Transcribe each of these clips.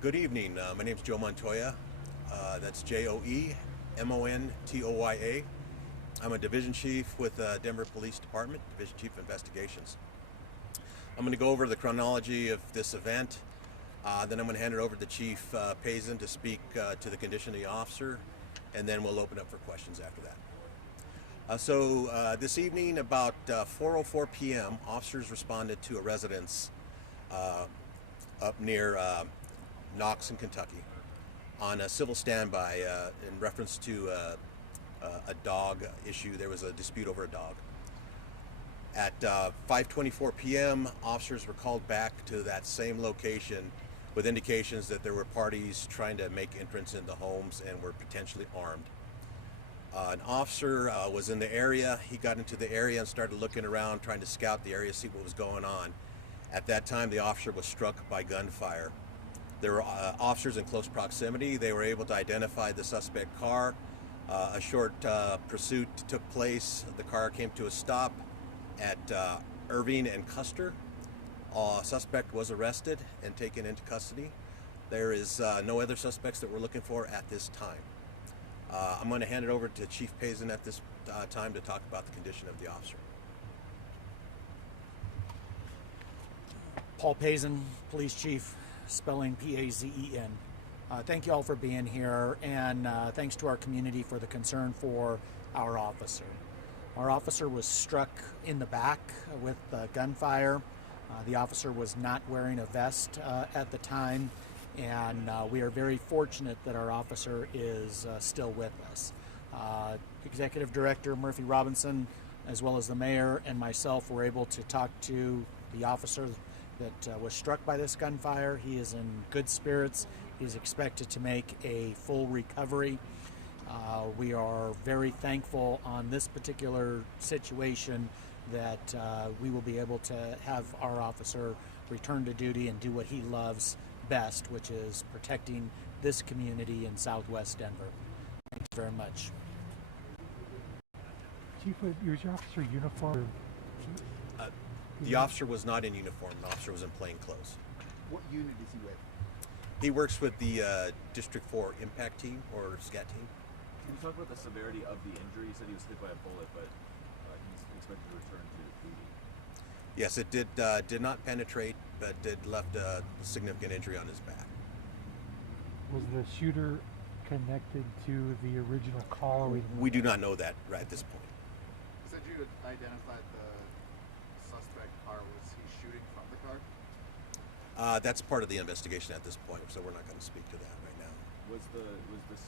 Good evening. My name is Joe Montoya. That's Joemontoya. I'm a division chief with Denver Police Department, Division Chief of Investigations. I'm going to go over the chronology of this event. Then I'm going to hand it over to Chief Payson to speak to the condition of the officer, and then we'll open up for questions after that. So this evening, about 4:04 p.m., officers responded to a residence up near Knox in Kentucky on a civil standby in reference to a dog issue. There was a dispute over a dog. At 5:24 p.m., officers were called back to that same location with indications that there were parties trying to make entrance into homes and were potentially armed. An officer was in the area. He got into the area and started looking around, trying to scout the area, see what was going on. At that time, the officer was struck by gunfire. There were officers in close proximity. They were able to identify the suspect car. A short pursuit took place. The car came to a stop at Irving and Custer. Suspect was arrested and taken into custody. There is no other suspects that we're looking for at this time. I'm going to hand it over to Chief Payson at this time to talk about the condition of the officer. Paul Payson, Police Chief, spelling P-A-Z-E-N. Thank you all for being here, and thanks to our community for the concern for our officer. Our officer was struck in the back with gunfire. The officer was not wearing a vest at the time, and we are very fortunate that our officer is still with us. Executive Director Murphy Robinson, as well as the mayor and myself, were able to talk to the officer that was struck by this gunfire. He is in good spirits. He is expected to make a full recovery. We are very thankful on this particular situation that we will be able to have our officer return to duty and do what he loves best, which is protecting this community in Southwest Denver. Thank you very much. Chief, was your officer uniform? The officer was not in uniform. The officer was in plain clothes. What unit is he with? He works with the District 4 Impact Team, or SCAT team. Can you talk about the severity of the injury? You said he was hit by a bullet, but he's expected to return to duty. Yes, it did not penetrate, but did left a significant injury on his back. Was the shooter connected to the original call? We do not know that right at this point. You said you identified the suspect car. Was he shooting from the car? That's part of the investigation at this point, so we're not going to speak to that right now. Was the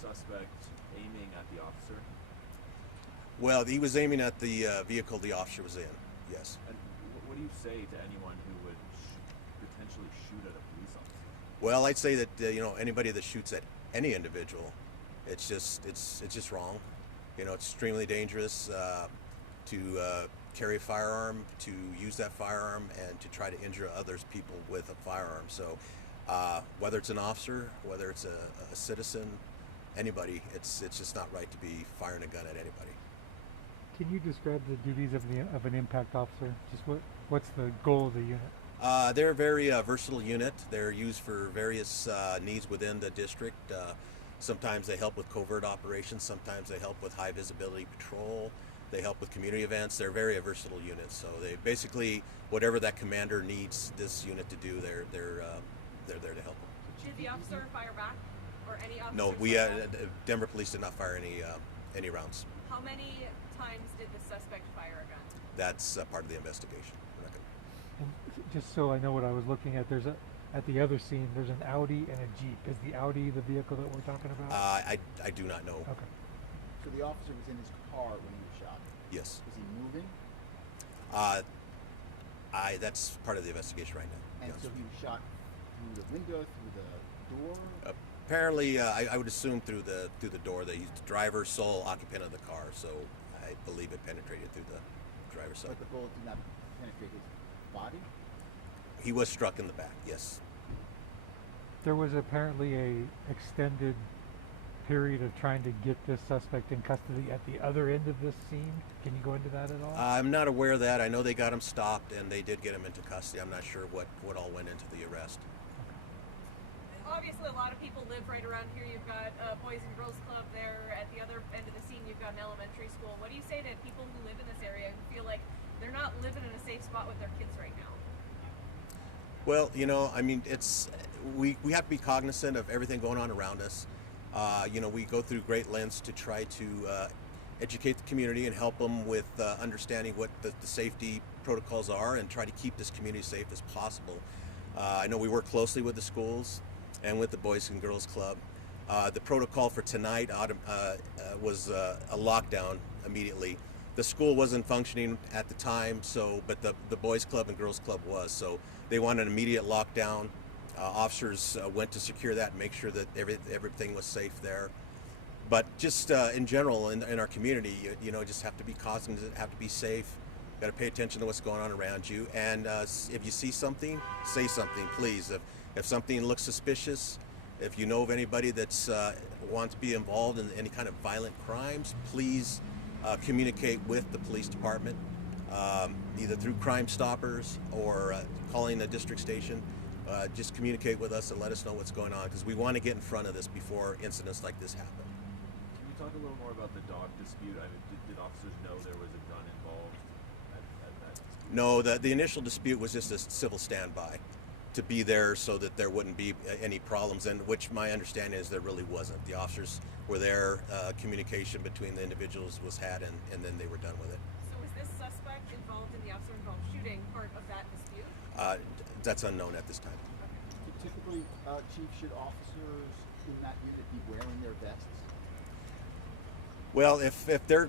suspect aiming at the officer? Well, he was aiming at the vehicle the officer was in, yes. And what do you say to anyone who would potentially shoot at a police officer? Well, I'd say that anybody that shoots at any individual, it's just wrong. It's extremely dangerous to carry a firearm, to use that firearm, and to try to injure others people with a firearm. So whether it's an officer, whether it's a citizen, anybody, it's just not right to be firing a gun at anybody. Can you describe the duties of an impact officer? Just what's the goal of the unit? They're a very versatile unit. They're used for various needs within the district. Sometimes they help with covert operations. Sometimes they help with high visibility patrol. They help with community events. They're very versatile units. So they basically, whatever that commander needs this unit to do, they're there to help them. Did the officer fire back, or any officer? No, Denver Police did not fire any rounds. How many times did the suspect fire a gun? That's part of the investigation. We're not And just so I know what I was looking at, at the other scene, there's an Audi and a Jeep. Is the Audi the vehicle that we're talking about? I do not know. Okay. So the officer was in his car when he was shot. Yes. Was he moving? That's part of the investigation right now. And yes. so he was shot through the window, through the door? Apparently, I would assume through the door. He's the driver, sole occupant of the car, so I believe it penetrated through the driver's side. But the bullet did not penetrate his body? He was struck in the back, yes. There was apparently a extended period of trying to get this suspect in custody at the other end of this scene. Can you go into that at all? I'm not aware of that. I know they got him stopped and they did get him into custody. I'm not sure what all went into the arrest. Obviously, people live right around here. You've got a Boys and Girls Club there. At the other end of the scene, you've got an elementary school. What do you say to people who live in this area who feel like they're not living in a safe spot with their kids right now? Well, you know, I mean, we have to be cognizant of everything going on around us. You know, we go through great lengths to try to educate the community and help them with understanding what the safety protocols are and try to keep this community safe as possible. I know we work closely with the schools and with the Boys and Girls Club. The protocol for tonight was a lockdown immediately. The school wasn't functioning at the time, but the Boys Club and Girls Club was. So they wanted an immediate lockdown. Officers went to secure that and make sure that everything was safe there. But just in general, in our community, you know, just have to be cognizant, have to be safe. Got to pay attention to what's going on around you. And if you see something, say something, please. If something looks suspicious, if you know of anybody that's wants to be involved in any kind of violent crimes, please communicate with the police department, either through Crime Stoppers or calling the district station. Just communicate with us and let us know what's going on, because we want to get in front of this before incidents like this happen. Can you talk a little more about the dog dispute? I mean, did officers know there was a gun involved at that dispute? No, the initial dispute was just a civil standby to be there so that there wouldn't be any problems, and which my understanding is there really wasn't. The officers were there, communication between the individuals was had, and then they were done with it. So was this suspect involved in the officer-involved shooting part of that dispute? That's unknown at this time. Typically, Chief, should officers in that unit be wearing their vests? Well, if they're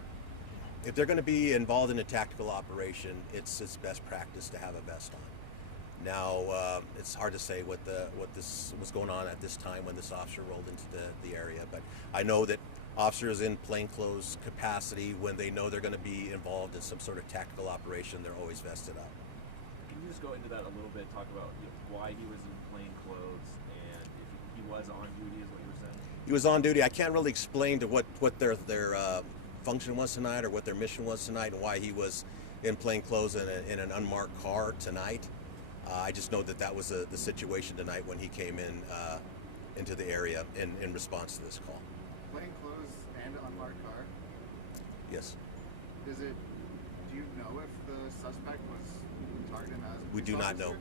going to be involved in a tactical operation, it's best practice to have a vest on. Now, it's hard to say what this was going on at this time when this officer rolled into the area, but I know that officers in plainclothes capacity, when they know they're going to be involved in some sort of tactical operation, they're always vested up. Can you just go into that a little bit? Talk about why he was in plain clothes and if he was on duty, is what you were saying? He was on duty. I can't really explain to what their function was tonight or what their mission was tonight and why he was in plain clothes in an unmarked car tonight. I just know that was the situation tonight when he came into the area in response to this call. Plain clothes and unmarked car. Yes. Do you know if the suspect was targeted as a We do police not know. officer?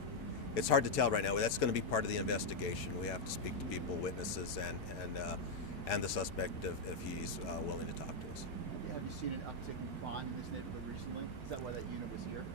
It's hard to tell right now. That's going to be part of the investigation. We have to speak to people, witnesses, and the suspect if he's willing to talk to us. Have you seen an uptick in crime in this neighborhood recently? Is that why that unit was here?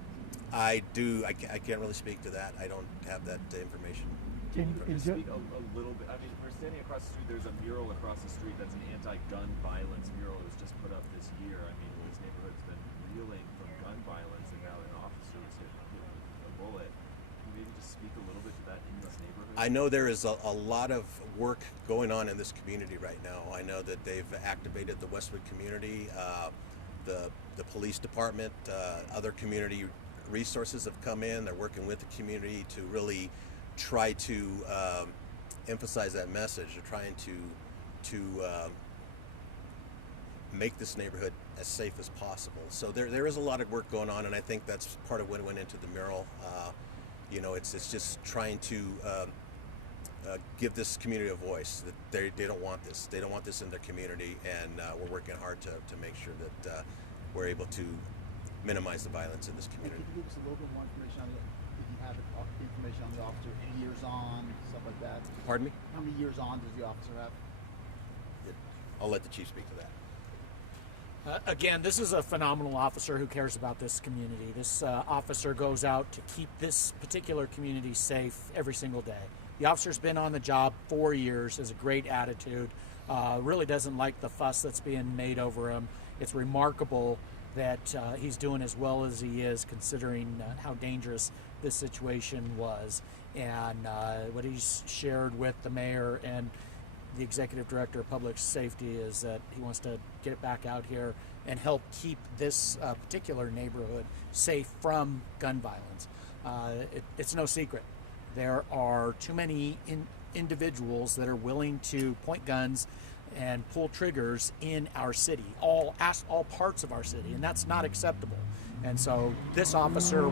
I do. I can't really speak to that. I don't have that information. Can you speak a little bit? I mean, we're standing across the street. There's a mural across the street that's an anti-gun violence mural that was just put up this year. I mean, this neighborhood's been reeling from gun violence, and now an officer was hit with a bullet. Can you maybe just speak a little bit to that in this neighborhood? I know there is a lot of work going on in this community right now. I know that they've activated the Westwood community, the police department, other community resources have come in. They're working with the community to really try to emphasize that message. They're trying to make this neighborhood as safe as possible. So there is a lot of work going on, and I think that's part of what went into the mural. You know, it's just trying to give this community a voice. That they don't want this. They don't want this in their community, and we're working hard to make sure that we're able to minimize the violence in this community. Can you give us a little bit more information on if you have information on the officer, years on, stuff like that? Pardon me? How many years on does the officer have? I'll let the chief speak to that. Again, this is a phenomenal officer who cares about this community. This officer goes out to keep this particular community safe every single day. The officer's been on the job 4 years, has a great attitude, really doesn't like the fuss that's being made over him. It's remarkable that he's doing as well as he is, considering how dangerous this situation was. And what he's shared with the mayor and the executive director of public safety is that he wants to get it back out here and help keep this particular neighborhood safe from gun violence. It's no secret. There are too many individuals that are willing to point guns and pull triggers in our city, all parts of our city, and that's not acceptable. And so this officer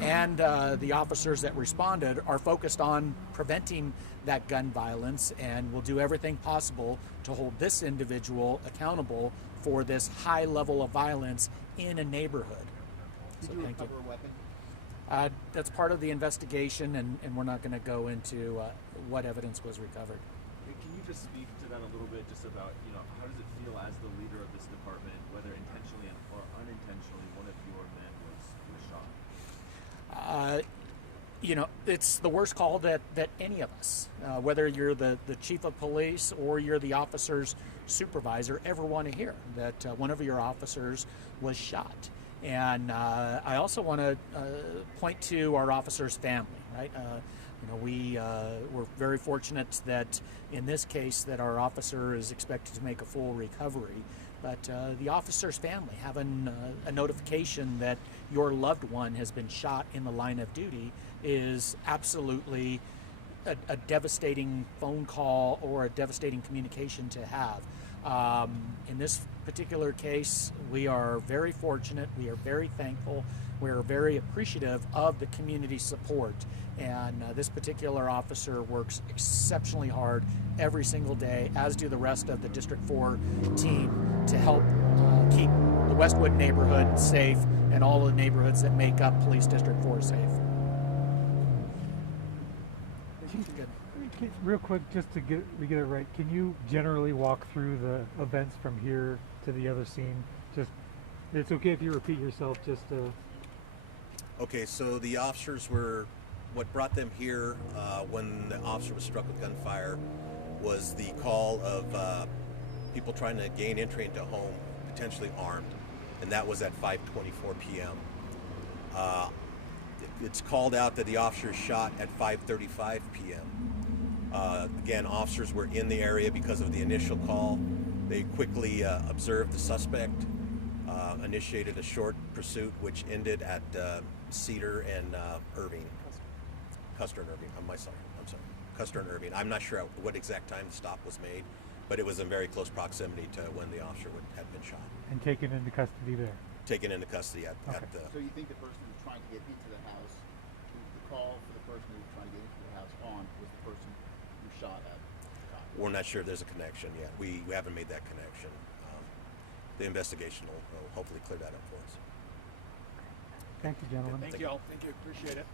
and the officers that responded are focused on preventing that gun violence, and will do everything possible to hold this individual accountable for this high level of violence in a neighborhood. Did So you thank you. recover a weapon? That's part of the investigation, and we're not going to go into what evidence was recovered. Can you just speak to that a little bit, just about, how does it feel as the leader of this department, whether intentionally or unintentionally, one of your men was shot? It's the worst call that any of us, whether you're the chief of police or you're the officer's supervisor, ever want to hear, that one of your officers was shot. And I also want to point to our officer's family, right? We're very fortunate that in this case that our officer is expected to make a full recovery, but the officer's family having a notification that your loved one has been shot in the line of duty is absolutely a devastating phone call or a devastating communication to have. In this particular case, we are very fortunate, we are very thankful, we're very appreciative of the community support, and this particular officer works exceptionally hard every single day, as do the rest of the District 4 team, to help keep the Westwood neighborhood safe and all the neighborhoods that make up Police District 4 safe. Good. Real quick, just to get it right, can you generally walk through the events from here to the other scene? Just, it's okay if you repeat yourself, just to... Okay, so the officers what brought them here when the officer was struck with gunfire was the call of people trying to gain entry into a home, potentially armed, and that was at 5:24 p.m. It's called out that the officer shot at 5:35 p.m. Again, officers were in the area because of the initial call. They quickly observed the suspect, initiated a short pursuit, which ended at Cedar and Irving. Custer and Irving. I'm sorry. Custer and Irving. I'm not sure at what exact time the stop was made, but it was in very close proximity to when the officer had been shot. And taken into custody there? Taken into custody at the... So you think the person who was trying to get into the house, the call for the person who was trying to get into the house on was the person who shot at? We're not sure there's a connection yet. We haven't made that connection. The investigation will hopefully clear that up for us. Thank you, gentlemen. Thank you all. Thank you. Appreciate it.